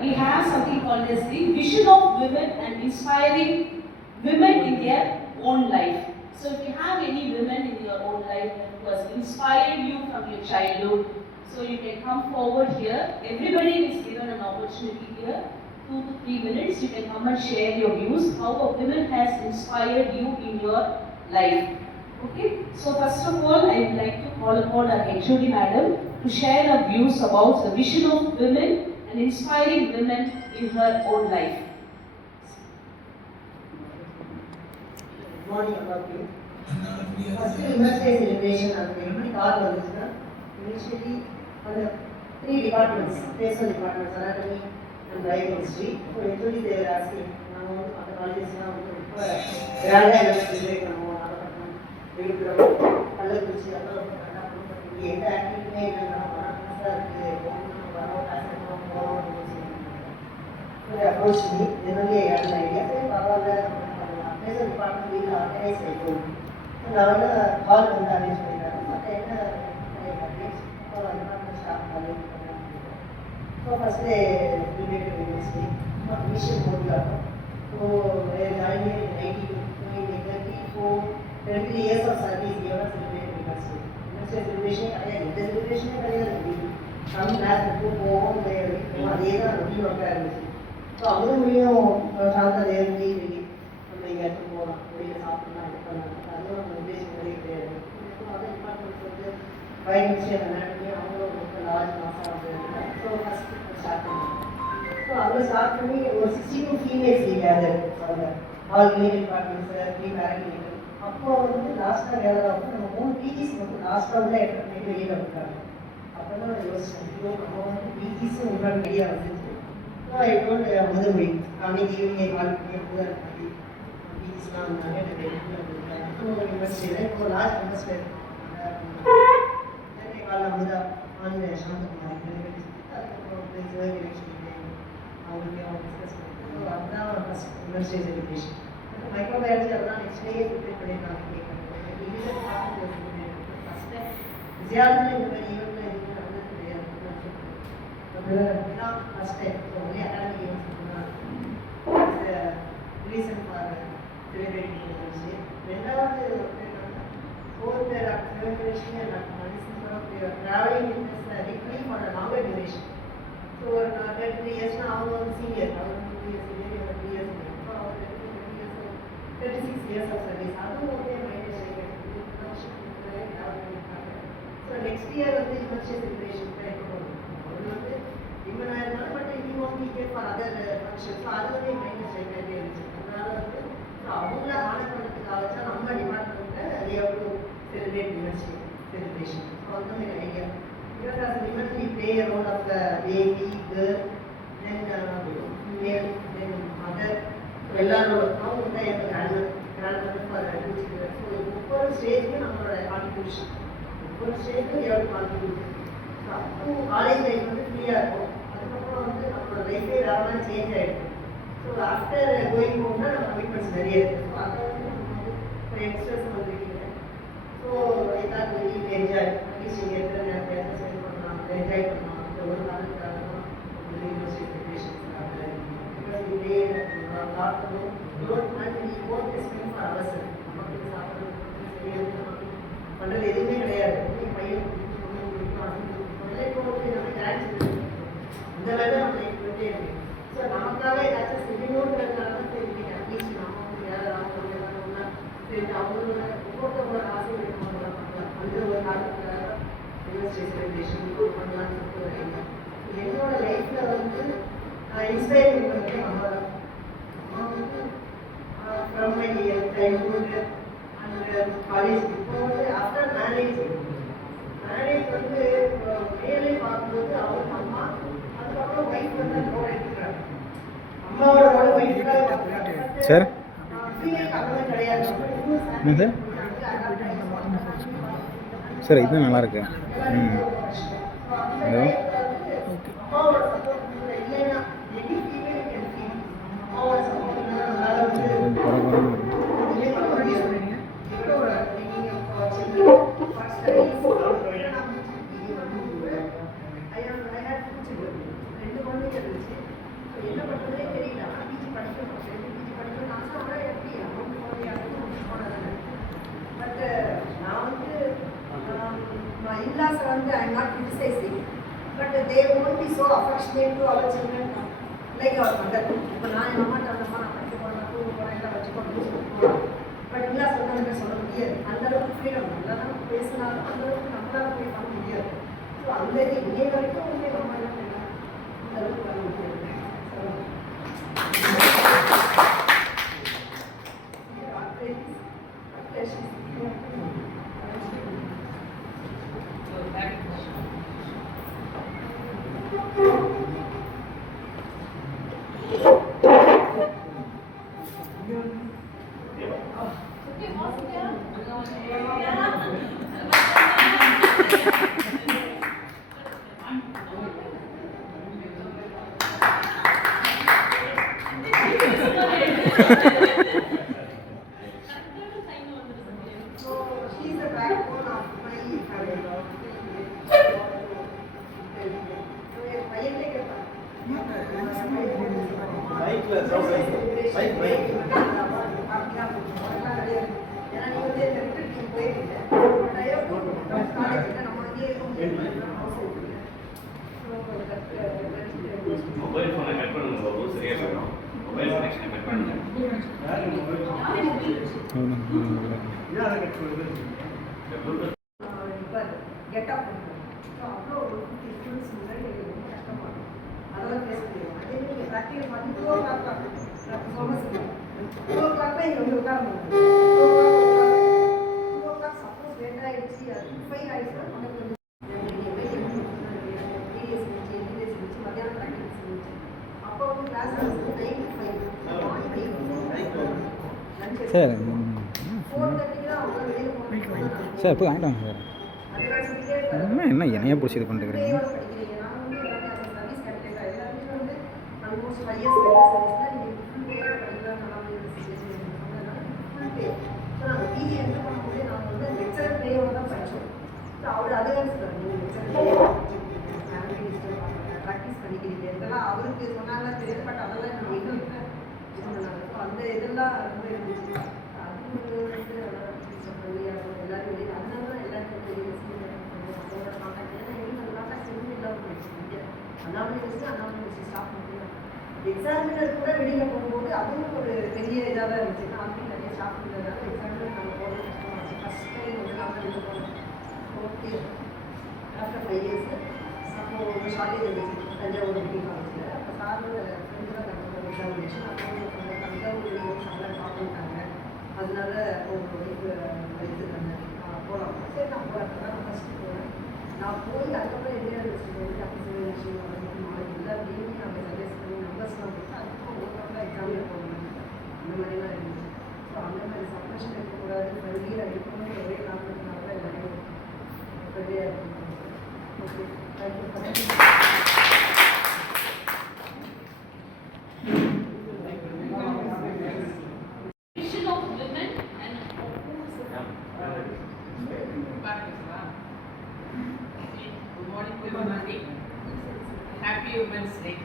We have something called as the vision of women and inspiring women in their own life. So if you have any women in your own life who has inspired you from your childhood, so you can come forward here. Everybody is given an opportunity here, 2 to 3 minutes. You can come and share your views, how a woman has inspired you in your life. Okay, so first of all, I would like to call upon our HOD madam to share her views about the vision of women and inspiring women in her own life. Good morning, all of you. First, Women's Day celebration and thought was initially on the 3 departments, personal departments, anatomy and biochemistry. So usually they were asking, now the colleges now celebrate they approached me, generally I had an idea, so department will organize a group. So now hall arrange so first they related university, mission board. So I joined here in 23 years of service here at university. University celebration some class to go home there, so other video Shanta Devi நம்ம எங்கேயாச்சும் போகலாம் வெளியில் சாப்பிட்லாம் இது பண்ணலாம் அதுவும் நம்ம உத்தேசம் நிறைய கிடையாது. அதர் டிபார்ட்மெண்ட்ஸ் வந்து பயோகெமிஸ்ட்ரி அனாட்டமி அவங்களும் ரொம்ப லார்ஜ் மாதம் வந்து ஸோ ஃபஸ்ட் ஸ்டார்ட் பண்ணாங்க. ஸோ அதில் ஸ்டார்ட் பண்ணி ஒரு 62 ஃபீமேல்ஸ் கேதர் அவங்க ஆல் கிளினிக்கல் டிபார்ட்மெண்ட்ஸு ப்ரீ பேரக்ளினிக்கல். அப்போ வந்து லாஸ்ட்டாக கேதர் ஆகும் நம்ம 3 பிஜிஸ் வந்து லாஸ்ட்டாக உள்ள எடுத்து வெளியில் வந்துட்டாங்க. அப்போ தான் நான் யோசிச்சேன் நம்ம வந்து பிஜிஸும் உங்களோட ஐடியா வந்துச்சு. ஸோ ஐ டோல்ட் முதல்வி அன்னைக்கு ஈவினிங் கால் பண்ணி பிஜிஸ்லாம் வந்தாங்க யூனிவர்சிட்டியில் இப்போ லாஸ்ட் செமஸ்டர் கால அமுதா ஆன்லைன் சாந்தகுமார் அதுக்கப்புறம் அவங்களுக்கு அவங்க டிஸ்கஸ் பண்ணிட்டு அதுதான் ஃபஸ்ட் யூனிவர்சிட்டி செலிப்ரேஷன். மைக்ரோபயாலஜி அதெல்லாம் நெக்ஸ்ட் டே ப்ரிப்பேர் பண்ணியிருக்காங்க ஃபஸ்ட் டைம் ஃபிசியாலஜியில் இந்த மாதிரி ஈவெண்ட்டில் எதுவும் நடந்தது கிடையாது. அப்படிதான் first time only academic events தான் ரீசன் ஃபார் செலிப்ரேட்டிங் இருந்துச்சு. ரெண்டாவது fourth celebration travelling business degree for longer duration. So ஒரு 33 இயர்ஸ்னா அவங்க வந்து சீனியர், அவங்க 2 இயர்ஸ் சீனியர், 3 இயர்ஸ் ஸோ அவங்க 36 இயர்ஸ் ஆஃப் சர்வீஸ் அதுவும் வந்து மைனஸ் ஸோ நெக்ஸ்ட் இயர் வந்து யூனிவர்சிட்டி செலிப்ரேஷன் தான் எப்போ அது வந்து இவனாக இருந்தாலும் பட் யூ வந்து get for other function. So அது வந்து மைனஸ் ரெக்கார்டே இருந்துச்சு. அதனால வந்து அவங்கள ஆனர் பண்ணுறதுக்காக வச்சா நம்ம டிபார்ட்மெண்ட்டில் they have to celebrate university celebration. So அந்த மாதிரி idea because as women we play a role of the baby, girl, then female, then mother. So எல்லாரும் அவங்க தான் எங்கள் கிராண்ட் ஃபார் ஸோ ஒவ்வொரு ஸ்டேஜ்லையும் நம்மளோட கான்ட்ரிபியூஷன் ஒவ்வொரு ஸ்டேஜ்லையும் எவ்வளோ கான்ட்ரிபியூஷன். ஸோ அப்போ காலேஜ் லைஃப் வந்து ஃப்ரீயாக இருக்கும். அதுக்கப்புறம் வந்து நம்மளோட லைஃபே வேறு சேஞ்ச் ஆகிடும். ஸோ ஆஃப்டர் கோயிங் ஹோம்னா நம்ம கமிட்மெண்ட்ஸ் நிறைய இருக்குது. ஸோ அதை வந்து நம்ம வந்து ஒரு யங்ஸ்டர்ஸ் வந்துருக்கீங்க. So I thought very enjoy at least நீங்கள் இருக்கிற நேரத்தை ஸ்பெண்ட் பண்ணலாம், என்ஜாய் பண்ணலாம். இந்த ஒரு நாளுக்காக தான் யூனிவர்சிட்டி செலிப்ரேஷன்ஸ் பிகாஸ் வி டே சாப்பிடணும் ஸ்பெண்ட் ஃபார் அவர்ஸ் நமக்கு சாப்பிடணும் சரியாக பண்ணுறது எதுவுமே கிடையாது. பையன் இப்போ வந்து நம்ம கிராண்ட் இந்த மாதிரி தான் நம்ம இப்போதே இருக்குது. ஸோ நமக்காக ஏதாச்சும் செய்யணுன்றதுனால தான் சரி அட்லீஸ்ட் நம்ம வந்து யாராவது ஒன்றா சரி அவங்களோட ஒவ்வொருத்தவங்களோட ஆசை எடுக்கணும் அந்த ஒரு காரணத்துக்காக யூனிவர்சிட்டி செலிப்ரேஷன் பண்ணலான்னு சொல்லிட்டு வரீங்க. என்னோட லைஃப்பில் வந்து இன்ஸ்பைர் பண்ணுறது அம்மா தான். அம்மா வந்து from my childhood and college இப்போ வந்து ஆஃப்டர் மேரேஜ் வந்து மேலே பார்க்கும்போது அவங்க அம்மா அதுக்கப்புறம் ஒய்ஃப் வந்து ரோடு எடுத்துக்கிறாங்க. அம்மாவோட ரோடு ஒய்ஃப் தான் பார்க்குறாங்க சார். கிடையாது சார் இதுதான் நல்லா இருக்கு. Hello I say. But they won't be so affectionate to our children like our mother. இப்போ நான் என் அம்மா தந்தம்மா நான் படிக்க போகிறேன் தூங்க போகிறேன் எல்லாம் வச்சுக்கோங்க. பட் இல்லை சொன்னாங்க சொல்ல முடியாது. அந்த அளவுக்கு ஃப்ரீடம் எல்லாம் பேசினாலும் அந்த அளவுக்கு நம்மளால போய் பண்ண முடியாது. ஸோ அந்த இன்னைய வரைக்கும் வந்து எங்கள் அம்மா என்ன பண்ணலாம் அந்த அளவுக்கு பண்ண முடியாது. So she's the backbone of my family. So என் பையனே கேட்பான் ஏன்னா நீ வந்து இந்த விட்டு போயிட்டு காலேஜ் நம்ம அங்கேயே மொபைல் ஃபோனை கட் பண்ணுங்க பாபு, சரியா போயிடும். மொபைல் கனெக்ஷனை கட் பண்ணுங்க. கெட்டப் அவ்வளோ ஒரு 50 ஸ்டூடெண்ட்ஸ் முன்னாடி ரொம்ப கஷ்டமாக இருக்கும். அதெல்லாம் பேச முடியும். அதே நீங்கள் ப்ராக்டிகல் பண்ணி 2 o'clock தான் சொல்ல சொல்லுவேன். 2 o'clock தான் இங்கே வந்து உட்கார முடியும். 2 o'clock சப்போஸ் லேட் ஆகிடுச்சு அது 5 ஆகிடுச்சுன்னா பக்கத்தில் வந்து பிடிஎஸ் முடிச்சு எம்பிஎஸ் முடிச்சு மத்தியானம் ப்ராக்டிகல்ஸ் முடிச்சு அப்போ வந்து கிளாஸ் 9 to 5 சார் 4:30 தான் அவங்க வெளியில் போகணும். சார் போய் வாங்கிட்டு வாங்க சார். அதெல்லாம் சொல்லிட்டே இருக்காரு. என்ன என்னையா பிடிச்சி இது பண்ணிட்டுருக்கீங்க? படிக்கிறீங்க நான் வந்து எல்லாமே அந்த சர்வீஸ் கேட்டேன் எல்லாருமே வந்து ஆல்மோஸ்ட் 5 இயர்ஸ் சர்வீஸ்னா நீங்கள் ஃபுல் பே படிக்கலாம் நல்லா ஃபுல் பே. ஸோ நாங்கள் பிஜி என்ன பண்ணும்போது நாங்கள் வந்து லெக்சரர் பேயோட தான் படித்தோம். ஸோ அவர் அதுதான் சொல்லுவார் நீங்கள் லெக்சரர் பே ஃபேமிலி டிஸ்டர்ப் பண்ணுறாங்க ப்ராக்டிஸ் பண்ணிக்கிறீங்க இதெல்லாம் அவருக்கு சொன்னாங்க தெரியாது. பட் அதெல்லாம் நம்ம எங்களுக்கு இது பண்ணாங்க. ஸோ அந்த இதெல்லாம் ரொம்ப இருந்துச்சு. அது வந்து டீச்சர் பண்ணி எல்லாரும் வெளியே அதனால தான் எல்லாருக்கும் தெரியும். எக்ஸாமினர் கூட வெளியில் போகும்போது அதுவும் ஒரு பெரிய இதாக தான் இருந்துச்சு. ஆல்ரெடி நிறைய ஸ்டாஃப் இருந்ததுனால எக்ஸாமினர் நம்ம போகிறது கஷ்டமாச்சு. ஃபஸ்ட் டைம் வந்து நான் தான் வெளியில் போனோம். ஓகே ஆஃப்டர் 5 இயர்ஸ் அப்போது ஒரு ஷார்ட்டேஜ் இருந்துச்சு தஞ்சாவூர் மெடிக்கல் காலேஜில். அப்போ சாரோட ஃப்ரெண்டு தான் கண்டிப்பாக எக்ஸாமினேஷன் அப்போ தஞ்சாவூர் நல்லா பார்த்துட்டாங்க. அதனால ஒரு ஒய்ஃபு எடுத்துருந்தாங்க போகலாம். சரி நான் போகிறேன் நான் ஃபஸ்ட்டு போகிறேன். நான் போய் அதுக்கப்புறம் எங்கேயா வச்சுட்டு அப்ளிகேஷன் எல்லாத்தையுமே அவங்க சஜஸ்ட் பண்ணி நம்பர்ஸ்லாம் கொடுத்து அதுக்கப்புறம் ஓவராக எக்ஸாமில் போகணும் அந்த மாதிரிலாம் இருந்துச்சு. ஸோ அந்த மாதிரி சப்ரேஷன் இருக்கக்கூடாது கல்வியில் இருக்கணும் ஒரே காரணத்தினால தான் எல்லாமே ரெடியாக இருக்கும். Okay thank you. Vision of women and Good morning to everybody. Happy Women's Day.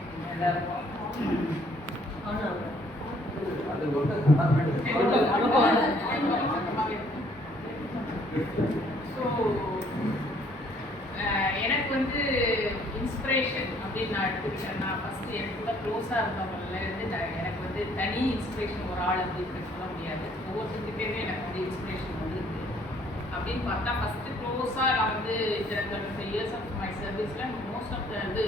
So, எனக்கு வந்து இன்ஸ்பிரேஷன் அப்படின்னு நான் எடுத்துக்கிட்டேன். நான் ஃபஸ்ட்டு எனக்கு கூட க்ளோஸாக இருந்தவங்கள இருந்து எனக்கு வந்து தனி இன்ஸ்பிரேஷன் ஒரு ஆள் அப்படின்னு சொல்ல முடியாது. ஒவ்வொருத்தருக்கிட்டேயுமே எனக்கு வந்து இன்ஸ்பிரேஷன் வந்துருக்கு. அப்படின்னு பார்த்தா ஃபஸ்ட்டு க்ளோஸாக நான் வந்து 25 இயர்ஸ் ஆஃப் மை சர்வீஸில் மோஸ்ட் ஆஃப் த வந்து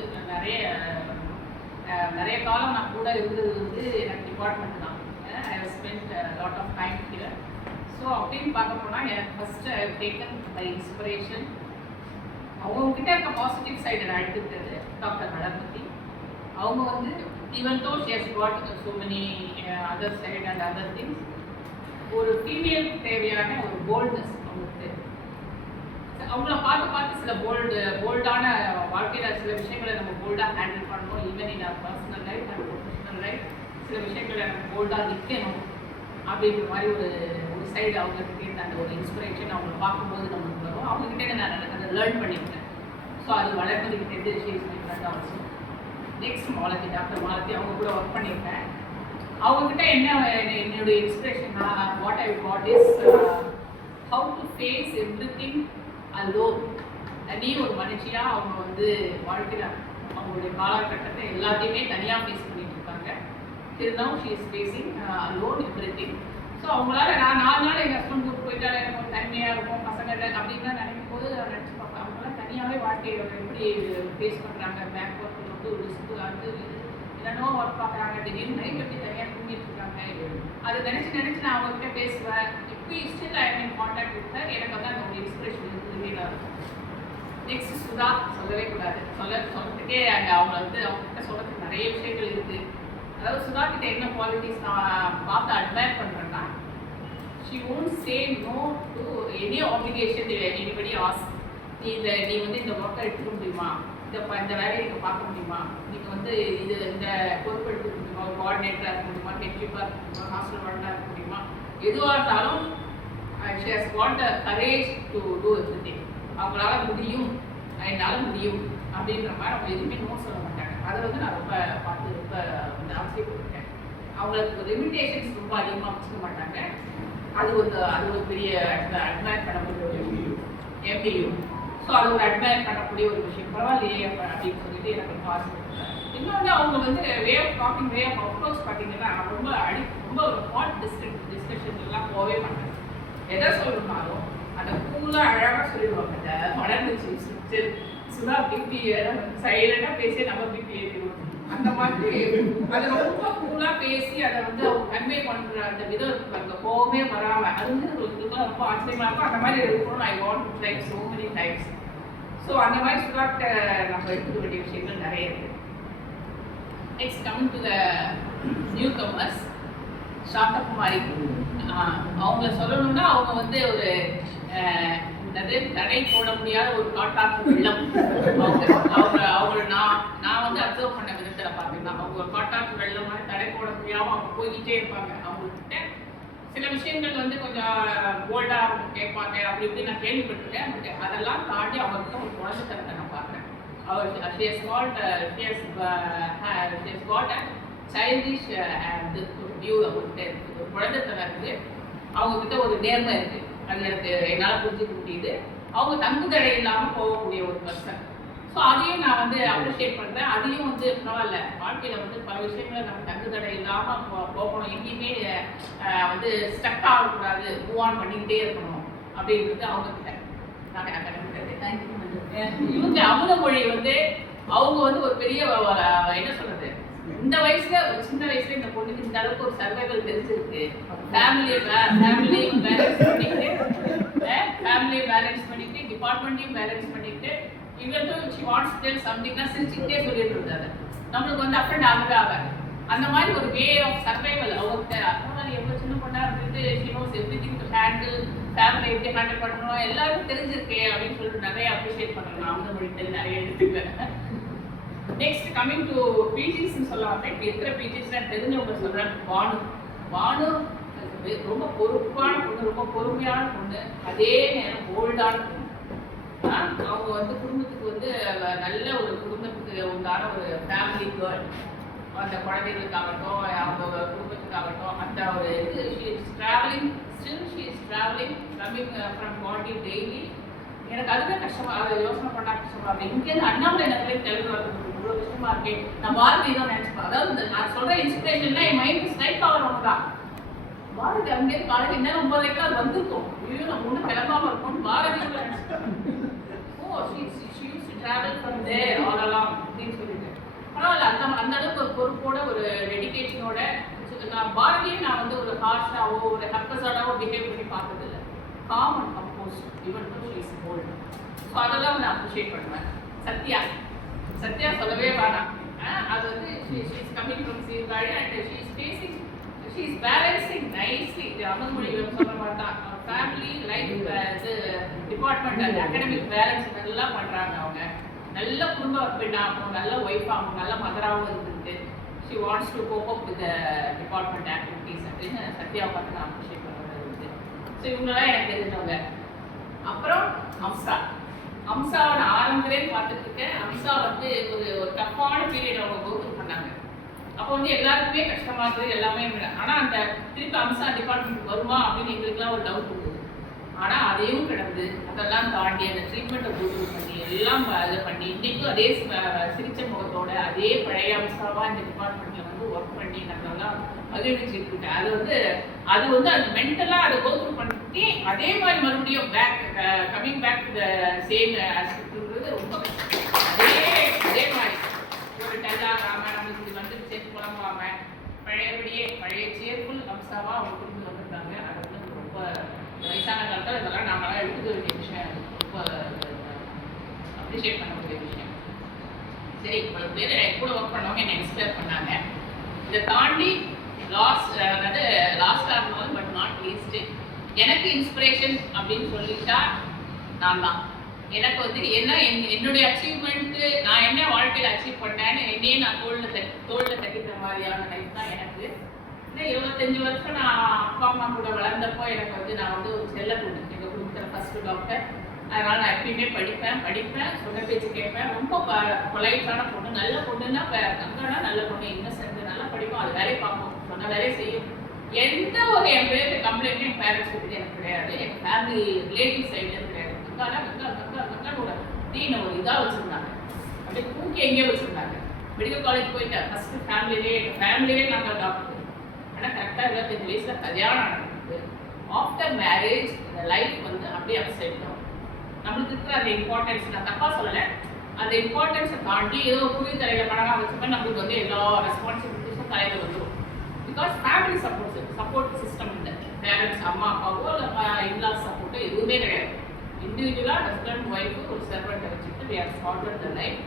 நிறைய காலம் நான் கூட இருந்தது வந்து எனக்கு டிபார்ட்மெண்ட் தான். I have spent lot of time here. So அப்படின்னு பார்க்க போனால் எனக்கு first I have taken by inspiration. அவங்கக்கிட்ட இருக்க பாசிட்டிவ் சைடை நான் எடுத்துக்கிட்டது டாக்டர் கணபதி. அவங்க வந்து even though she has got so many other side and other things, ஒரு ஃபீமேலுக்கு தேவையான ஒரு போல்ட்னஸ் அவங்களுக்கு. அவங்கள பார்த்து சில போல்டான வாழ்க்கையில் சில விஷயங்களை நம்ம போல்டாக ஹேண்டில் பண்ணணும். Even in our personal life and professional life சில விஷயங்களை நம்ம போல்டாக நிற்கணும் அப்படின்ற மாதிரி ஒரு சைடு அவங்கக்கிட்டே இருந்த அந்த ஒரு இன்ஸ்பிரேஷன் அவங்கள பார்க்கும்போது நம்மளுக்கு வரும். அவங்ககிட்டே நான் அதை லேர்ன் பண்ணியிருக்கேன். ஸோ அது வளர்ப்பதுக்கிட்டே she's my friend also. Next Malathi, doctor Malathi, அவங்க கூட ஒர்க் பண்ணியிருக்கேன். அவங்கக்கிட்ட என்னுடைய inspiration what I got is how to face everything alone தனி ஒரு மனுஷியாக அவங்க வந்து வாழ்க்கையில் அவங்களுடைய காலகட்டத்தை எல்லாத்தையுமே தனியாக ஃபேஸ் பண்ணிட்டு இருக்காங்க. till now she is facing alone everything. So அவங்களால நான் 4 நாள் எங்கள் ஹஸ்பண்ட் ஊருக்கு போயிட்டாலே எனக்கு ஒரு தனிமையாக இருக்கும் பசங்க அப்படின்னு நினைக்கும் போது நினச்சி பார்ப்பேன். அவங்களாம் தனியாகவே வாழ்க்கையை எப்படி ஃபேஸ் பண்ணுறாங்க. பேக் ஒர்க்கில் வந்து ஒரு ரிஸ்க்கு அது என்னென்னோ ஒர்க் பார்க்குறாங்க. திடீர்னு நைட் எப்படி தனியாக தூங்கிட்டு இருக்காங்க. அதை நினச்சி நான் அவங்ககிட்ட பேசுவேன். இப்போ still I mean contact with எனக்கு வந்து அந்த ஒரு இன்ஸ்பிரேஷன் இருந்துகிட்டே தான் இருக்கும். நெக்ஸ்ட் சுதா சொல்லவே கூடாது. சொல்கிறதுக்கே அவங்க வந்து அவங்ககிட்ட சொல்கிறதுக்கு நிறைய விஷயங்கள் இருக்குது. அதாவது சுதா கிட்ட என்ன குவாலிட்டிஸ் நான் பார்த்து அட்மையர் பண்ணுறேன்னா, she won't say no to any obligation anybody asks. நீ வந்து இந்த ஒர்க்கை எடுத்துக்க முடியுமா, இந்த வேலையை நீங்கள் பார்க்க முடியுமா, நீங்கள் வந்து இந்த பொறுப்பு எடுத்துக்க முடியுமா, கோஆர்டினேட்டராக இருக்க முடியுமா, ஹெட்ஷிப்பாக இருக்க முடியுமா, ஹாஸ்டல் வார்டனாக இருக்க முடியுமா, எதுவாக இருந்தாலும் she has got the courage to do everything. அவங்களால முடியும், என்னால் முடியும் அப்படின்ற மாதிரி அவங்க எதுவுமே நோ சொல்ல மாட்டாங்க. அதை வந்து நான் ரொம்ப பார்த்து ரொம்ப வந்து ஆச்சரியப்பட்டிருக்கேன். அவங்களுக்கு லிமிட்டேஷன்ஸ் ரொம்ப அதிகமாக வச்சுக்க மாட்டாங்க. அது ஒரு பெரிய அட்மையர் பண்ணக்கூடிய ஒரு விஷயம். MBU. ஸோ அது ஒரு அட்மையர் பண்ணக்கூடிய ஒரு விஷயம். பரவாயில்லையே அப்படின்னு சொல்லிட்டு எனக்கு ரொம்ப ஆசைப்பட்டேன். இன்னொன்று அவங்க வந்து way of talking, way of approach பார்த்தீங்கன்னா ரொம்ப ஒரு ஹாட் டிஸ்கஷன்லாம் போகவே மாட்டாங்க. எதை சொல்லணும்னாலும் அந்த கூலாக அழகாக சொல்லிடுவாங்க. அந்த வளர்ந்துச்சு சுதா பிபி சைலண்டாக பேசி நம்ம பிபி ஏறிடுவோம். அந்த மாதிரி அதை ரொம்ப கூலாக பேசி அதை வந்து அவங்க கன்வே பண்ணுற அந்த விதம் இருக்கு. அந்த கோவமே வராமல் அது வந்து உங்களுக்கு ரொம்ப ஆச்சரியமாக இருக்கும். அந்த மாதிரி இருக்கணும். I want to try so many times. So அந்த மாதிரி சுதாக்கிட்ட நம்ம எடுத்துக்க வேண்டிய விஷயங்கள் நிறைய இருக்குது. Next coming to the new commerce Shanthakumari. அவங்கள சொல்லணும்னா அவங்க வந்து ஒரு தடை போட முடியாத ஒரு காட்டாற்று வெள்ளம். அவங்க நான் வந்து அப்சர்வ் பண்ண விதத்தில் பார்த்தீங்கன்னா அவங்க ஒரு காட்டாற்று வெள்ளம் மாதிரி தடை போட முடியாமல் அவங்க போய்கிட்டே இருப்பாங்க. அவங்கக்கிட்ட சில விஷயங்கள் வந்து கொஞ்சம் போல்டாக அவங்க கேட்பாங்க. அப்படி இப்படி நான் கேள்விப்பட்டிருக்கேன். பட் அதெல்லாம் தாண்டி அவங்ககிட்ட ஒரு குழந்தைத்தனத்தை நான் பார்க்குறேன். அவர் she has got a childish view அவங்ககிட்ட இருக்குது. ஒரு குழந்தைத்தனம் இருக்குது. அவங்கக்கிட்ட ஒரு நேர்மை இருக்குது. அது எனக்கு என்னால் புரிஞ்சுக்க முடியுது. அவங்க தங்குதடை இல்லாமல் போகக்கூடிய ஒரு பர்சன். ஸோ அதையும் நான் வந்து அப்ரிஷியேட் பண்ணுறேன். அதையும் வந்து பரவாயில்ல, வாழ்க்கையில் வந்து பல விஷயங்களை நம்ம தங்குதடை இல்லாமல் போகணும். எங்கேயுமே வந்து ஸ்டக் ஆகக்கூடாது, மூவ் ஆன் பண்ணிக்கிட்டே இருக்கணும் அப்படின்றது அவங்கக்கிட்ட நான் கற்றுக்கிட்டது. தேங்க்யூ. இவங்க அமுதமொழி வந்து அவங்க வந்து ஒரு பெரிய என்ன சொல்கிறது, இந்த வயசுல ஒரு சின்ன வயசுல இந்த பொண்ணுக்கு இந்த அளவுக்கு ஒரு சர்வைவல் தெரிஞ்சிருக்கு. ஃபேமிலியும் பேலன்ஸ் பண்ணிட்டு டிபார்ட்மெண்ட்டையும் பேலன்ஸ் பண்ணிட்டு இவங்களும் ஷி வாண்ட்ஸ் டு டெல் சம்திங்னா சிரிச்சுக்கிட்டே சொல்லிட்டு இருந்தாரு. நம்மளுக்கு வந்து அஃபெண்ட் ஆகவே ஆகாது. அந்த மாதிரி ஒரு வே ஆஃப் சர்வைவல் அவர்கிட்ட. அதனால எவ்வளோ சின்ன பொண்ணா இருந்துட்டு she knows everything to handle, family எப்படி ஹேண்டில் பண்ணணும் எல்லாருக்கும் தெரிஞ்சிருக்கே அப்படின்னு சொல்லிட்டு நிறைய அப்ரிஷியேட் பண்ணுறேன். அந்த மொழிகள் நிறைய எடுத்துக்கிறேன். நெக்ஸ்ட் கமிங் டு பிஜிஸ்ன்னு சொல்லலாம். இப்போ இருக்கிற பிஜிஸ் தெரிஞ்சவங்க சொல்கிறேன். பானு ரொம்ப பொறுப்பான பொண்ணு, ரொம்ப பொறுமையான பொண்ணு, அதே நேரம் போல்டான பொண்ணு. அவங்க வந்து குடும்பத்துக்கு வந்து நல்ல ஒரு குடும்பத்துக்கு உண்டான ஒரு ஃபேமிலி கேர்ள். அந்த குழந்தைகளுக்காகட்டும் அவங்க குடும்பத்துக்காகட்டும் அந்த ஒரு இது she is travelling coming from Pondy daily. எனக்கு அதுவே கஷ்டமாக அதை யோசனை பண்ணா கஷ்டமாக இருக்குது. இங்கேருந்து அண்ணாமலை நகரில் தெலுங்கு வரது இவ்வளோ கஷ்டமாக இருக்கேன். நான் பாரதி தான் நினச்சிப்பேன். அதாவது நான் சொல்கிற இன்ஸ்பிரேஷன்னா என் மைண்ட் ஸ்ட்ரைக் ஆகிறவங்க தான். பாரதி அங்கேருந்து காலையில் என்ன 9:00 வந்திருக்கோம். ஐயோ நம்ம ஒன்றும் கிளம்பாமல் இருக்கோம். Bharathi she used to travel from there all along அப்படின்னு சொல்லிட்டு பரவாயில்ல. அந்த அளவுக்கு ஒரு பொறுப்போட ஒரு டெடிகேஷனோட நான் பாரதியை நான் வந்து ஒரு ஹார்ஷாவோ ஒரு ஹப்பஸாடாவோ பிஹேவ் பண்ணி பார்த்ததில்லை. Calm and compose even though she is bold. So அதெல்லாம் நான் அப்ரிஷியேட் பண்ணுவேன். சத்யா சொல்லவே வேணாம். அது வந்து she is coming from Sirkazhi and she is balancing nicely. இது அமல்மொழி சொல்ல மாட்டான். ஃபேமிலி லைஃப் இது டிபார்ட்மெண்ட் அந்த அகாடமிக் பேலன்ஸ் நல்லா பண்ணுறாங்க. அவங்க நல்ல குடும்ப பெண்ணாகவும் நல்ல ஒய்ஃபாகவும் நல்ல மதராகவும் இருந்துட்டு she wants to cope up with department activities அப்படின்னு சத்யாவை பார்த்து நான் அப்ரிஷியேட் பண்ணுறது இருக்குது. ஸோ இவங்களாம் எனக்கு தெரிஞ்சவங்க. அப்புறம் அம்சாவை நான் ஆரம்பத்திலே பார்த்துட்டு இருக்கேன். அம்சா வந்து ஒரு டஃப்பான பீரியட் அவங்க கோத்ரூ பண்ணாங்க. அப்போ வந்து எல்லாருக்குமே கஷ்டமாக இருக்குது எல்லாமே. ஆனால் அந்த திருப்பி அம்சா டிபார்ட்மெண்ட் வருமா அப்படின்னு எங்களுக்குலாம் ஒரு டவுட் இருக்குது. ஆனால் அதையும் கிடந்து அதெல்லாம் தாண்டி அந்த ட்ரீட்மெண்ட்டை பூர்த்தி பண்ணி எல்லாம் இது பண்ணி இன்றைக்கும் அதே சிரிச்ச முகத்தோட அதே பழைய அம்சாவாக இந்த டிபார்ட்மெண்ட்டில் வந்து ஒர்க் பண்ணி நாங்கள்லாம் மகிழ்ச்சிட்டு இருக்கேன். அது வந்து அந்த மென்டலாக அதை கோத்ரூ பண்ணி அதே மாதிரி மறுபடியும் coming back to the same ஆஸ்பெக்ட்ன்றது ரொம்ப கஷ்டம். அதே மாதிரி ஒரு டல்லாகாமல் நம்மளுக்கு இது வந்து சேர்த்து புலம்பாமல் பழைய சேர்ஃபுல் அம்சாவாக அவங்க கொண்டு வந்திருக்காங்க. அது வந்து ரொம்ப வயசான காலத்தில் இதெல்லாம் நாங்களாம் எடுத்துக்க வேண்டிய விஷயம், ரொம்ப அப்ரிஷியேட் பண்ணக்கூடிய விஷயம். சரி, இவ்வளோ பேர் என் கூட ஒர்க் பண்ணவங்க என்னை இன்ஸ்பயர் பண்ணாங்க. இதை தாண்டி லாஸ்டாக இருந்தாலும் பட் நாட் லீஸ்ட்டு எனக்கு இன்ஸ்பிரேஷன் அப்படின்னு சொல்லிட்டா நான் தான். எனக்கு வந்து என்ன என்னுடைய அச்சீவ்மெண்ட்டு, நான் என்ன வாழ்க்கையில் அச்சீவ் பண்ணேன்னு என்னையே நான் தோளில் தட்டிக்கிற மாதிரியான லைஃப் தான் எனக்கு. இல்லை 25 வருஷம் நான் அப்பா அம்மா கூட வளர்ந்தப்போ எனக்கு வந்து நான் வந்து ஒரு செல்ல பொண்ணு, எங்கள் குடும்பத்தில் ஃபஸ்ட்டு டாக்டர். அதனால் நான் எப்பயுமே படிப்பேன், சொன்ன பேச்சு கேட்பேன். ரொம்ப பொலைட்டான பொண்ணு, நல்ல பொண்ணுன்னா கங்கனா நல்ல பொண்ணு, இன்னசென்ட், நல்லா படிப்போம், அது வேலையை பார்ப்போம், சொன்ன வேலையை செய்யும். எந்த ஒரு என் பேருக்கு கம்ப்ளைண்ட்டும் என் பேரண்ட்ஸ் கிட்ட எனக்கு கிடையாது, எங்கள் ஃபேமிலி ரிலேட்டிவ் சைட்லேருந்து கிடையாது. கங்கான்னு ஒரு டீனை ஒரு இதாக வச்சுருந்தாங்க, அப்படியே தூக்கி எங்கேயோ வச்சுருந்தாங்க. மெடிக்கல் காலேஜ் போயிட்டேன், ஃபஸ்ட்டு ஃபேமிலியே நாங்கள் டாக்டர். ஆனால் கரெக்டாக 25 வயசில் கல்யாணம் நடந்தது. ஆஃப்டர் மேரேஜ் இந்த லைஃப் வந்து அப்படியே அப்சைட் தான். நம்மளுக்கு இருக்கிற அந்த இம்பார்ட்டன்ஸ், நான் தப்பாக சொல்லலை, அந்த இம்பார்ட்டன்ஸை தாண்டி ஏதோ புதிய தலையில் பணமாக வச்சுப்பேன், நம்மளுக்கு வந்து எல்லா ரெஸ்பான்சிபிலிட்டிஸும் தலையில் வந்துடும். பிகாஸ் ஃபேமிலி சப்போர்ட் சிஸ்டம் இல்லை. பேரண்ட்ஸ் அம்மா அப்பாவோ இல்லை இன்லாஸ் சப்போர்ட்டோ எதுவுமே கிடையாது. இண்டிவிஜுவலாக ஹஸ்பண்ட் ஒய்ஃபு ஒரு சர்வெண்ட்டை வச்சுட்டு we have started the life.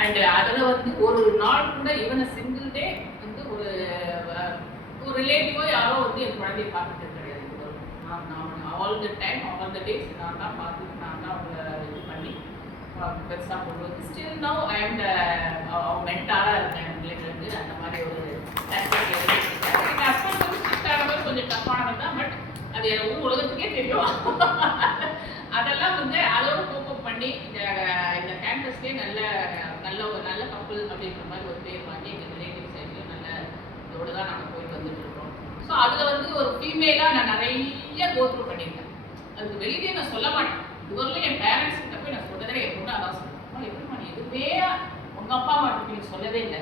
And அதில் வந்து ஒரு நாள் கூட ஈவன் சிங்கிள் டே வந்து ஒரு ரிலேட்டிவோ யாரோ வந்து என் குழந்தைய பார்த்துட்டு கிடையாது. நான் all the time all the days நான் தான் பார்த்துட்டு நான் தான் அவங்கள இது பண்ணி பெருசாக கொண்டு வந்து ஸ்டில் நவ் ஐ எம் மென்டாராக இருக்கேன் என் பிள்ளைங்களுக்கு. அந்த மாதிரி ஒரு எங்கள் ஹஸ்பண்ட் வந்து ஸ்ட்ரிக்டானவர், கொஞ்சம் டஃப்பானவர் தான். பட் அது எனக்கு உலகத்துக்கே தெரியும். அதெல்லாம் வந்து அதோட கோப்பப் பண்ணி இந்த கேம்பஸ்லேயே நல்ல கப்பல் அப்படின்ற மாதிரி ஒரு பேர் வாங்கி எங்கள் ரிலேட்டிவ் சைட்லேயும் நல்ல இதோட தான் நாங்கள் போயிட்டு வந்துட்டு இருக்கோம். ஸோ அதில் வந்து ஒரு ஃபீமேலாக நான் நிறைய கோத்ரூ பண்ணியிருக்கேன். அதுக்கு வெளியே நான் சொல்ல மாட்டேன். இதுவரையிலும் என் பேரண்ட்ஸ் கிட்ட போய் நான் சொன்னதே எப்படின்னா அதான் சொல்லுவேன், எப்படிமா நீ எதுவுமே உங்கள் அப்பா அம்மா நீ சொல்லவே இல்லை,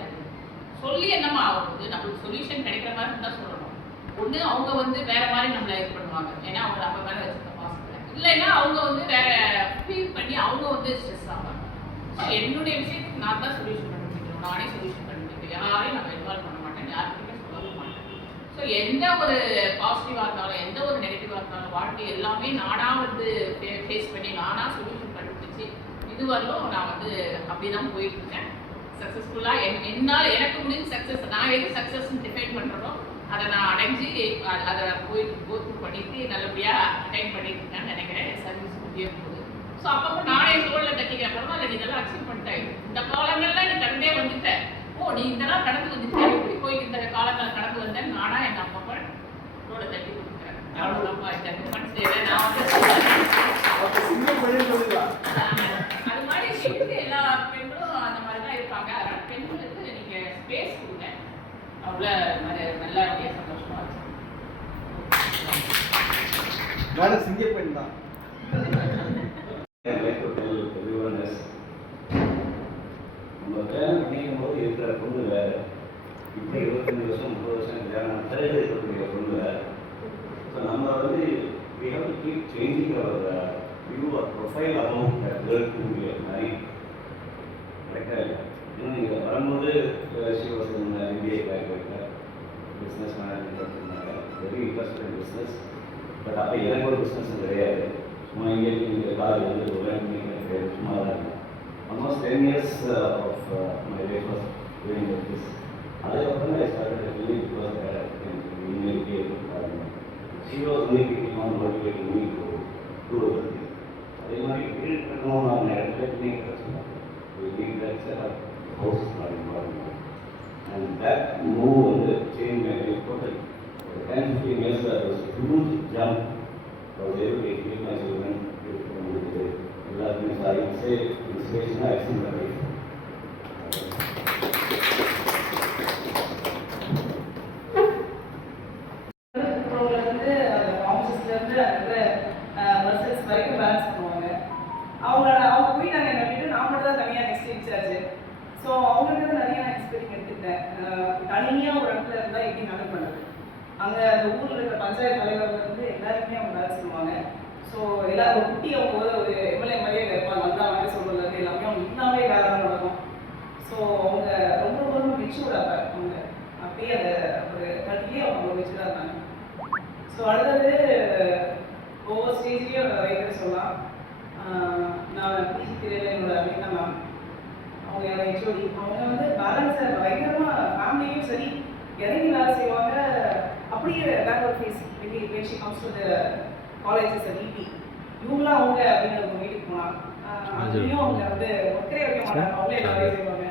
சொல்லி என்னம்மா ஆகுது, நம்மளுக்கு சொல்யூஷன் கிடைக்கிற மாதிரி தான் சொல்லணும். ஒன்று அவங்க வந்து வேற மாதிரி நம்மளை இது பண்ணுவாங்க, ஏன்னா அவங்க நம்ம மேலே வச்சுருக்க பாசத்தில், இல்லைன்னா அவங்க வந்து வேற ஃபீல் பண்ணி அவங்க வந்து ஸ்ட்ரெஸ் ஆவாங்க. ஸோ என்னுடைய விஷயத்துக்கு நான் தான் சொல்யூஷன் கண்டுபிடிக்கணும், நானே சொல்யூஷன் கண்டுபிடிக்கிறேன். யாரையும் நான் இன்வால்வ் பண்ண மாட்டேன், யாருக்குமே சொல்லவும் மாட்டேன். ஸோ எந்த ஒரு பாசிட்டிவாக இருந்தாலும் எந்த ஒரு நெகட்டிவாக இருந்தாலும் வாழ்க்கை எல்லாமே நானாக வந்து ஃபேஸ் பண்ணி நானாக சொல்யூஷன் கண்டுபிடிச்சி இதுவரையிலும் நான் வந்து அப்படி தான் போயிட்டுருக்கேன். சக்ஸஸ்ஃபுல்லாக என்னால் எனக்கு முடிஞ்ச சக்ஸஸ், நான் எது சக்ஸஸ்ன்னு டிஃபைன் பண்ணுறதோ அதை நான் அடைஞ்சி அதை போயிட்டு கோத்ரூ பண்ணிட்டு நல்லபடியாக அட்டைன் பண்ணிட்டு இருக்கேன்னு நினைக்கிறேன். சர்வீஸ் முடியும் போது ஸோ அப்பப்போ நானே தோளில் கட்டிக்கிறேன், பரவாயில்ல நீ இதெல்லாம் அச்சீவ் பண்ணிட்டேன், இந்த காலங்கள்லாம் நீ கடந்தே வந்துட்டேன், ஓ நீ இதெல்லாம் கடந்து வந்துட்டேன், இப்படி போய் இந்த காலங்களை கடந்து வந்தேன் நானா எங்கள் அப்பப்போ தோளை தட்டி கொடுக்குறேன். அவ்வளோதான்ப்பா இந்த கமெண்ட்ஸ் செய்வேன் நான் வந்து அது மாதிரி சேர்த்து எல்லா பெண்களும் அந்த மாதிரி தான் இருப்பாங்க. அதனால் பெண்களுக்கு நீங்கள் ஸ்பேஸ் கொடுங்க, அவ்வளோ நல்லபடியாக சந்தோஷமாக இருக்கு. மேடம் சிங்கப்பெண் தான். நம்ம கல்யாணம் பண்ணிக்கும் போது இருக்கிற பொண்ணு வேறு, இப்போ 25 வருஷம் 30 வருஷம் கல்யாணம் பிறகு இருக்கக்கூடிய பொண்ணு வேறு. ஸோ நம்ம வந்து we have to keep changing our view or profile about that girl to be married. கரெக்டாக இல்லை? இன்னும் நீங்கள் வரும்போது she was in MBA graduate, business management சொன்னாங்க, very interested in business. But அப்போ எனக்கு ஒரு பிஸ்னஸ் கிடையாது, சும்மா இங்கே நீங்கள் காலேஜ் வந்து ஒரு கிடையாது, சும்மா தான் இருக்கும். Almost 10 years of my life was doing like this. அதுக்கப்புறம் I started really because she was only keeping on motivating me to do everything. அதே மாதிரி வீடு கட்டணும் நான் இடத்துல நீங்கள் கட்டணும், வீடு that set up house is not important. And that move வந்து changed my life totally. For 10-15 years that was a huge jump. I was able to educate my children, எல்லாருமே சாரி சே இன்ஸ்பிரேஷனாக ஆக்சிங் பண்ணி தனியாக ஒரு இடத்துல இருந்தால் எப்படி ஹேண்டில் பண்ணுறது. அங்கே அந்த ஊரில் இருக்கிற பஞ்சாயத்து தலைவர்கள் வந்து எல்லாருக்குமே அவங்க வேலை செய்வாங்க. ஸோ எல்லாரும் குட்டி அவங்க ஒரு எம்எல்ஏ மாதிரியே இருப்பாங்க, வந்தால் மாதிரி சொல்கிறது எல்லாமே அவங்க இல்லாமே வேலை நடக்கும். ஸோ அவங்க ரொம்ப ரொம்ப மெச்சூர்டாக அவங்க அப்படியே அந்த ஒரு கல்வியே அவங்க மெச்சூராக இருந்தாங்க. ஸோ அடுத்தது ஒவ்வொரு ஸ்டேஜ்லேயும் வைக்கிற சொல்லலாம். நான் பிஜி பீரியடில் என்னோட அமெரிக்கா மேம், அவங்க என்னோட ஹெச்ஓடி, அவங்க வந்து பேலன்ஸை பயங்கரமாக ஃபேமிலியும் சரி இறங்கி வேலை செய்வாங்க. அப்படியே backward face when she comes to the colleges VP இவங்களாம் அவங்க அப்படின்னு அவங்க வீட்டுக்கு போனாங்க. அதுலேயும் அவங்க வந்து ஒத்தரே வைக்க மாட்டாங்க, அவங்களே எல்லா வேலையும் செய்வாங்க.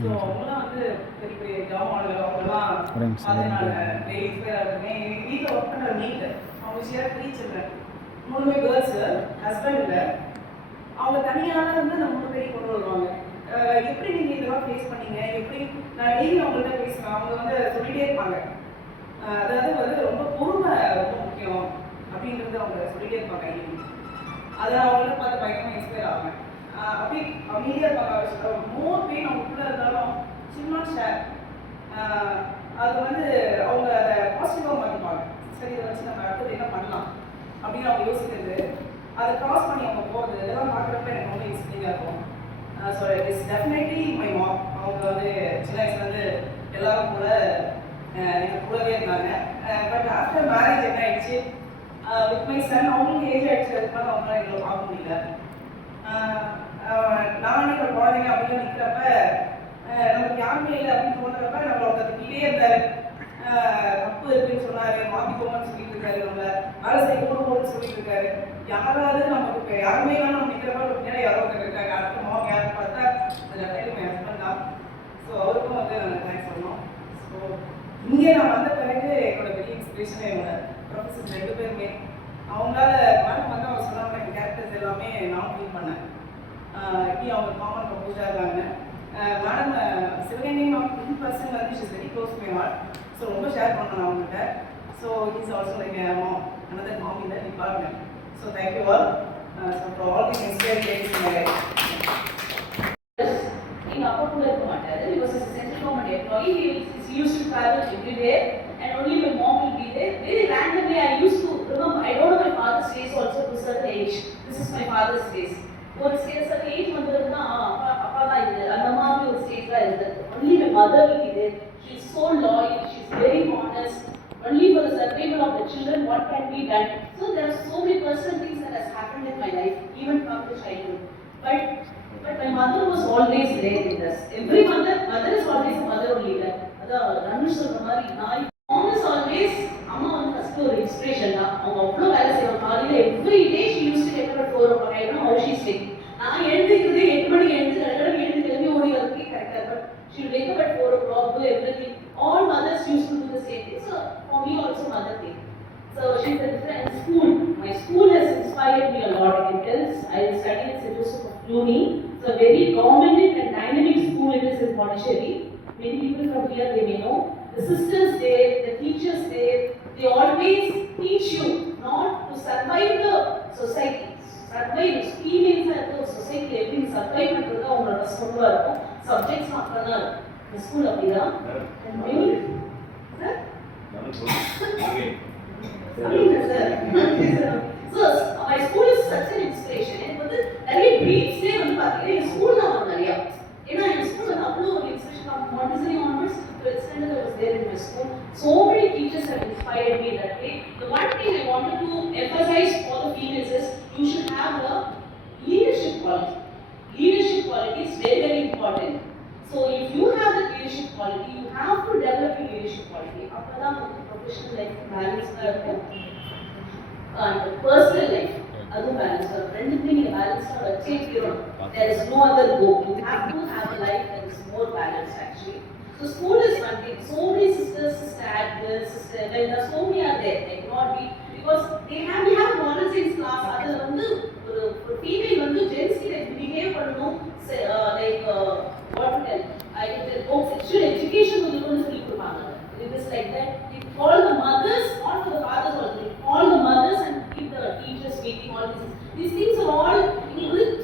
ஸோ அவங்களாம் வந்து பெரிய பெரிய ஜாமான்கள் அவங்கெல்லாம் பார்த்து நான் டெய்லி இன்ஸ்பயர் இருக்கேன். எங்கள் வீட்டில் ஒர்க் பண்ணுற நீட் அவங்க ஷேர் 3 children, 3 கேர்ள்ஸு, ஹஸ்பண்ட் இல்லை. அவங்க தனியாக இருந்து அந்த 3 பேரையும் கொண்டு வருவாங்க. எப்படி நீங்கள் இதெல்லாம் ஃபேஸ் பண்ணீங்க, எப்படி நான் டெய்லி அவங்கள்ட்ட பேசுவேன். அவங்க வந்து சொல்லிகிட்டே இருப்பாங்க, அதாவது வந்து ரொம்ப பொறுமை ரொம்ப முக்கியம் அப்படின்றது அவங்க சொல்லிகிட்டே இருப்பாங்க. அதை அவங்கள்ட்ட பார்த்து பயங்கரமாக இன்ஸ்பயர் ஆகுவேன். அப்படி அமைதியாக இருப்பாங்க. மோர் பெயின் அவங்களுக்குள்ள இருந்தாலும் சின்ன ஷேர் அது வந்து அவங்க அதை பாசிட்டிவாக மாற்றிப்பாங்க. சரி, இதை வச்சு நம்ம அடுத்தது என்ன பண்ணலாம் அப்படின்னு அவங்க யோசிக்கிறது, அதை க்ராஸ் பண்ணி அவங்க போகிறது, இதெல்லாம் பார்க்குறப்ப எனக்கு ரொம்ப இன்ஸ்பைரிங்காக இருக்கும். So it's definitely my mom. அவங்க வந்து சின்ன வயசுலேருந்து எல்லாரும் கூட எனக்கு கூடவே இருந்தாங்க. பட் ஆஃப்டர் மேரேஜ் என்ன ஆயிடுச்சு, வித் மை சன் அவங்களுக்கு ஏஜ் ஆகிடுச்சு, அதுக்காக அவங்களால எங்களை பார்க்க முடியல. நானும் என்னோட குழந்தைங்க அப்படின்னு நிற்கிறப்ப நமக்கு யாருமே இல்லை அப்படின்னு தோன்றப்ப நம்மளை ஒருத்தர் இருந்தார். தப்பு இருக்குன்னு சொன்னார், மாற்றிக்கோங்கன்னு சொல்லிட்டு இருக்காரு, நம்மளை வேலை செய்ய போகணும்னு சொல்லிட்டு இருக்காரு. யாராவது நமக்கு யாருமே இல்லாமல் நம்ம நிற்கிறப்ப பின்னாடி யாரோ ஒருத்தர் இருக்காங்க. அடுத்த மாம் யாருன்னு பார்த்தா டெஃபினெட்லி மை ஹஸ்பண்ட் தான். ஸோ அவருக்கும் வந்து நாங்கள் தேங்க்ஸ் சொல்லணும். ஸோ இங்கே நான் வந்த பிறகு என்னோட பெரிய இன்ஸ்பிரேஷன் என்னோட ப்ரொஃபஸர் 2 பேருமே. அவங்களால மேடம் வந்து அவங்க சொன்னாங்க எங்கள் கேரக்டர்ஸ் எல்லாமே நான் ஃபீல் பண்ணேன். எப்படி அவங்க காமன் ப்ரொபோஸாக இருக்காங்க. Madam Sivaganga ma'am in person வந்து she's very close my heart. So ரொம்ப ஷேர் பண்ணேன் அவங்ககிட்ட. So is also like another mom in the department. So thank you all for all the inspiring things in my life. எங்கள் அப்பா கூட இருக்க மாட்டாரு. He was a central government employee. He used to travel everywhere and only my mom will be there. Very randomly I used to remember, I don't know my father's face also to a certain age. This is my father's face. ஒரு certain age வந்ததுன்னா அப்பா தான் இது அந்த மாதிரி ஒரு stage தான் இருந்தது. Only my mother will be there. She is so loyal, she is very honest. Only for the survival of the children, what can be done? So there are so many personal things that has happened in my life, even from the childhood. But my mother was always there with us. Every mother is always a mother only. அதான் run சொல்ற மாதிரி நான் mom is always அம்மா வந்து first ஒரு inspiration தான். அவங்க அவ்வளோ வேலை செய்வாங்க. காலையில் every day she use to get up at 4 o'clock. I don't know how she sleep. நான் எழுந்திருக்கிறதே 8 மணிக்கு எழுந்து கிளம்பி ஓடி வரதுக்கே கரெக்டாக இருக்கும். She will wake up at 4 o'clock, do everything. All mothers used to do the same thing. So for me also mother thing. So she's a different school. My school has inspired me a lot. I can tell. I studied at St. Joseph of Cluny. It's a very dominant and dynamic school it is in Pondicherry. Many people from here they may know. The sisters there, the teachers there, they always teach you not to survive the society. Survive females at the society. Everything survive பண்றது அவங்களோட ஸ்கூலா இருக்கும். Subjects மட்டும் தான் இருக்கும். The school அப்படிதான். And many sir. So my school is such an inspiration. எனக்கு வந்து நிறைய ட்ரீம்ஸ்லேயே வந்து பார்த்தீங்கன்னா என் ஸ்கூல் தான் வரும் நிறையா. ஏன்னா என் ஸ்கூல் வந்து அவ்வளோ ஒரு inspiration of Montessori onwards to extend I was there in my school. So many teachers have inspired me that way. The one thing I wanted to emphasize for the females is you should have a leadership quality. Leadership quality is very, very important. So if you have the leadership quality, you have to develop your leadership quality. அப்பதான் வந்து professional life பேலன்ஸ்டாக இருக்கும். And personal life அதுவும் பேலன்ஸ்டாக இருக்கும். ரெண்டுமே நீங்கள் பேலன்ஸ்டாக வச்சே தீரணும். There is no other go. You have to have a life that is more balanced actually. So school is one thing. So many sisters, sister Agnes, sister Evelina, so many are there. They cannot be because we have moral science class. அதில் வந்து ஒரு female வந்து gents கிட்ட behave பண்ணணும். Like what to tell? I tell sexual education வந்து சொல்லி கொடுப்பாங்க. It is like that. We call the mothers, not for the fathers also. We call the mothers and keep the teachers meeting. All these things are all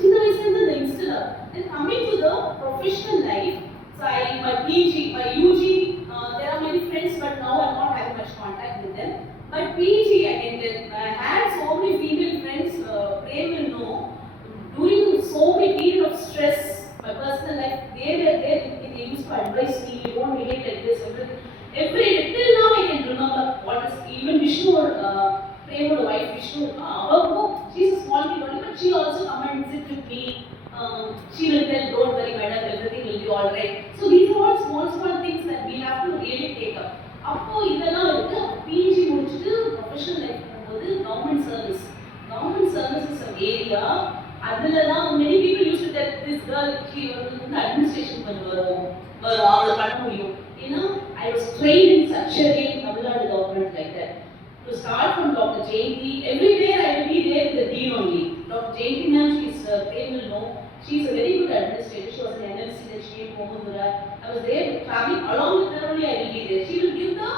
சின்ன வயசுல இருந்து the instiller. Then coming to the professional life, so my PG, my UG, PG, I can tell, I had so many female friends, Prem will know, during so many period of stress, my personal life, they were there, they used to advise me, you don't behave like this, every till now I can remember what is, even Vishnu, Prem's wife Vishnu, she's a small kid only, but she also come and sit with me. She will tell, don't worry madam, everything will be alright. So these are all small things that we have to really take up. அப்போ இதெல்லாம் இருக்கு. PG முடிச்சுட்டு professional life போகும்போது government service is a area. அதுல தான் many people used to tell this girl she வந்து administration பண்ண வரும் அவளை பண்ண முடியும். ஏன்னா I was trained in such a way in Tamil Nadu government like that. To start from Dr. Jayanti, everywhere I will be there with the dean only. Dr. Jayanti ma'am, she is will know. She is a very good administrator. She was an NLC, then she came home. I was there traveling along with her only. I will be there. She will give the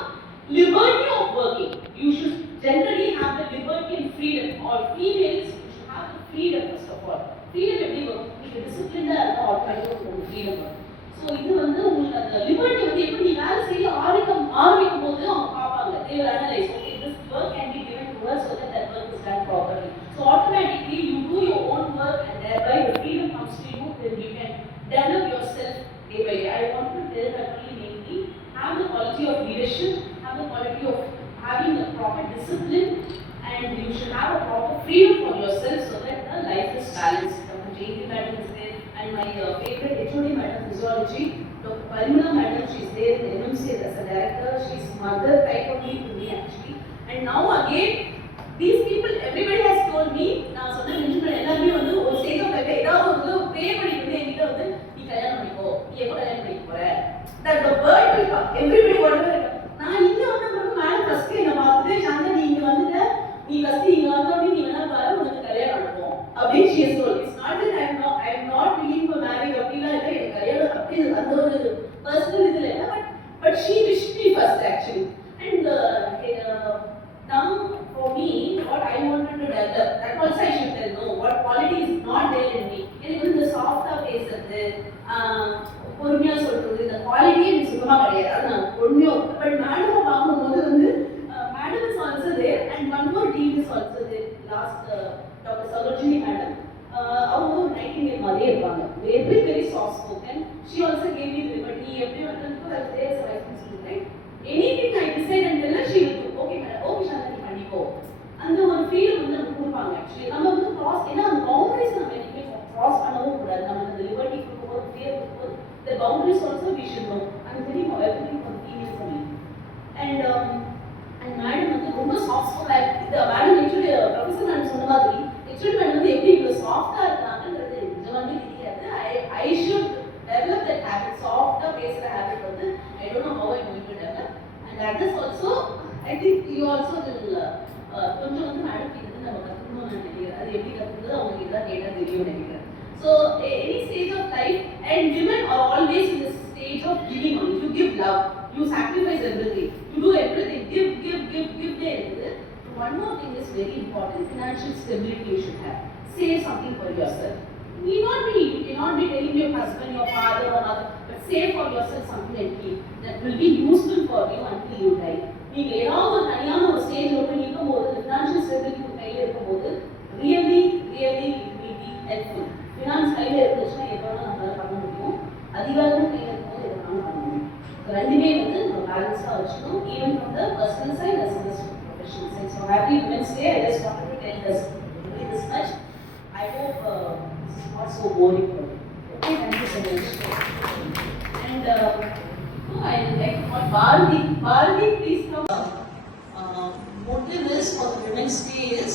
liberty of working. You should generally have the liberty and freedom. All females should have the freedom first of all. Freedom எப்படி வரும்? நீங்க டிசிப்ளின்டா இருந்தா ஆட்டோமேட்டிக்கா உங்களுக்கு freedom வரும். So இது வந்து உங்களுக்கு அந்த லிபர்ட்டி வந்து எப்படி நீ வேலை செய்ய ஆரம்பிக்கும் போது அவங்க பார்ப்பாங்க. They will analyze. Okay, this work can be given to us so that work is done properly. So automatically you do your own work and thereby the freedom comes to you, then you can develop yourself day by day. I want to tell that only mainly have the quality of leadership, have the quality of having a proper discipline, and you should have a proper freedom for yourself so that the life is balanced. Dr. Jayanti madam is there, and my favorite HOD madam physiology, Dr. Parimala madam, she is there in MMC as a director. She is mother type of me to me actually. And now again, these people, everybody has told me, நான் சொன்ன நிமிஷம் எல்லாமே வந்து ஒரு stage of life ஏதாவது ஒரு pray பண்ணிட்டு என்கிட்ட வந்து நீ கல்யாணம் பண்ணிக்கோ, நீ எப்போ கல்யாணம் பண்ணிக்க போற, that the word will come everybody water. நான் இங்க வந்த பிறகு மேடம் ஃபர்ஸ்ட் என்ன பார்த்துட்டு சாந்தா நீ இங்க வந்துட்ட, நீ ஃபர்ஸ்ட் இங்க வந்தோடனே நீ வேணா பாரு உனக்கு கல்யாணம் நடக்கும் அப்படின்னு she has told. It's not that I am not willing for marriage அப்படிலாம் இல்லை, எனக்கு கல்யாணம் அப்படி அந்த ஒரு பர்சனல் இதில் இல்லை, but she wished me first actually. And now for me, what I wanted to develop, that also I should tell, no, what quality is not there in me. எனக்கு வந்து சாஃப்டா பேசுறது, பொறுமையா சொல்றது, இந்த குவாலிட்டி எனக்கு சுத்தமா கிடையாது. அது நான் பொறுமையா, பட் மேடம் பார்க்கும்போது வந்து madam is also there and one more team is also there. Last doctor Sarojini madam, அவங்க ஒரு நைட்டிங்கேல் மாதிரியே இருப்பாங்க, very soft spoken. She also gave me liberty. எப்படி வந்து there is right right anything I decide and tell her, she will do. Okay madam, okay Shantha நீ பண்ணிக்கோ. அந்த ஒரு ஃபீல் வந்து நமக்கு கொடுப்பாங்க. ஆக்சுவலி நம்ம வந்து கிராஸ், ஏன்னா அந்த பவுண்டரிஸ் நம்ம எப்பவுமே கிராஸ் பண்ணவும் கூடாது. நம்ம அந்த லிபர்ட்டி கொடுக்கும்போது ஃபியர் கொடுக்கும்போது the boundaries also we should know. I'm very everything for females only. And madam வந்து ரொம்ப சாஃப்ட். இது மேடம் ஆக்சுவலி ப்ரொஃபஸர் மேடம் சொன்ன மாதிரி ஆக்சுவலி மேடம் வந்து எப்படி இவ்வளோ சாஃப்டாக இருக்காங்கன்றது நிஜமாவே தெரியாது. I should develop that habit. சாஃப்டாக பேசுகிற ஹேபிட் வந்து I don't know how I'm going to develop. And others also, I think you also will கொஞ்சம் வந்து மேடம் கிட்ட நம்ம கற்றுக்கணும்னு நினைக்கிறேன். அது எப்படி கற்றுக்கிறது அவங்க கிட்ட தான் கேட்டால் தெரியும் நினைக்கிறேன். So any stage of life, and women are always in the stage of giving only. You give love, you sacrifice everything, you do everything, give there இருக்குது. One more thing is very important, financial stability you should have. Save something for yourself. You cannot be telling your husband, your father or mother, but save for yourself something and keep. That will be useful for you until you die. நீங்கள் ஏதாவது ஒரு தனியான ஒரு stage ஒன்று நிற்கும் போது financial stability உங்கள் கையில் இருக்கும்போது really it will be helpful. Finance கையில் இருந்துச்சுன்னா எவ்வளோ நம்மளால் பண்ண முடியும், அதிகாரம் கையில் இருக்கும்போது எவ்வளோ பண்ண முடியும். ரெண்டுமே வந்து நம்ம பேலன்ஸாக வச்சுக்கணும், even from the personal side as well as professional side. So happy women's day. I just wanted to tell this much. I hope this is not so boring for you. Okay, thank you so much. And I would like to call Bharati, please come. Motive is for the Women's Day is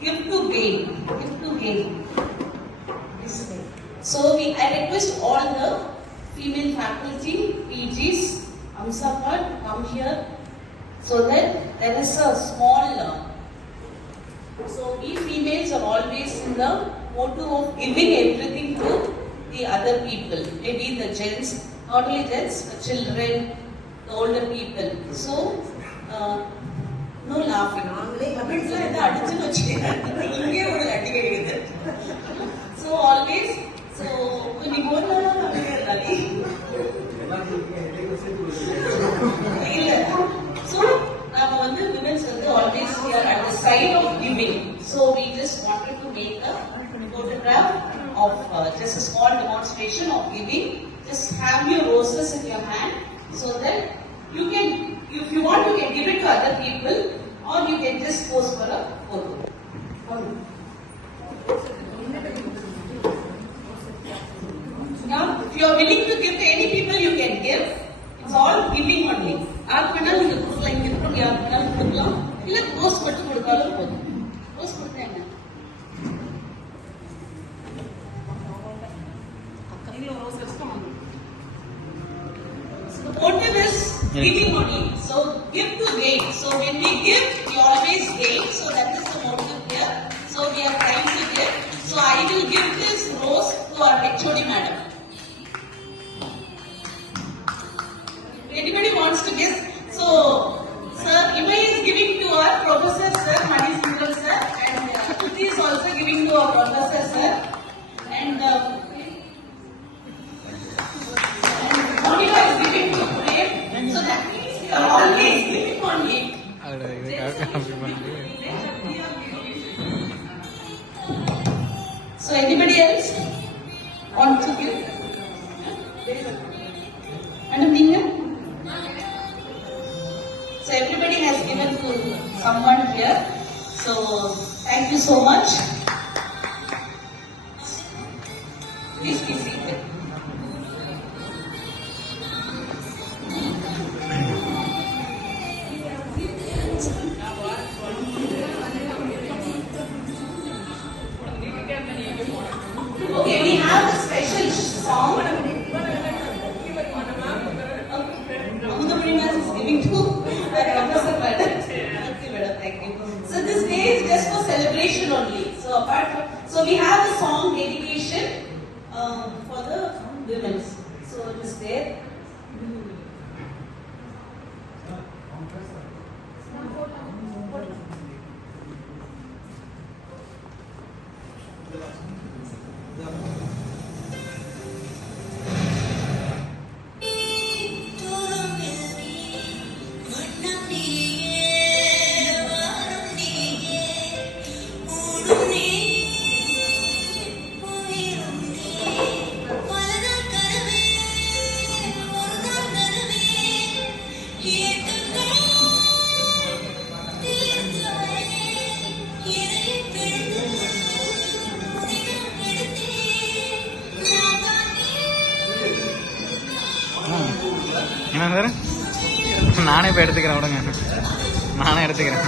give to gain. So I request all the female faculty, PGs, Amsapar to come here so that there is a small. So we females are always in the motto of giving everything to the other people, maybe the gents, not only gents, the children, the older people. So no laughing. So always, so when you go to so நாம வந்து So that you can, if you want, you can give it to other people, or you can just pose for a photo. Now, if you are willing to give to any people, you can give. It's all giving only. யாருக்கு வேணாலும் நீங்க கொடுக்கலாம், இங்க இருக்கிறவங்க யாருக்கு வேணாலும் கொடுக்கலாம், இல்ல ரோஸ் மட்டும் கொடுத்தாலும் போதும். ரோஸ் கொடுத்தாங்க. So the motive is giving only. So give to gain. So when we give, we always gain. So that is the motive here. So we are trying to give. So I will give this rose to our HOD madam. Anybody wants to guess? So, sir, Imai is giving to our professor, sir, Madisindran sir, and Tuti is also giving to our professor, sir, and Monica is giving to Prem. So that means we are always giving only. So anybody else want to give? Madam Ninga? So everybody has given to someone here. So thank you so much. Please be seated. Okay, we have a special song. Amudamani is giving to Professor Madam. Okay, madam, thank you. So this day is just for celebration only. So apart from, so we have a song dedication for the women. So it is there. என்ன sir நானே இப்போ எடுத்துக்கிறேன் விடுங்க நானே எடுத்துக்கிறேன்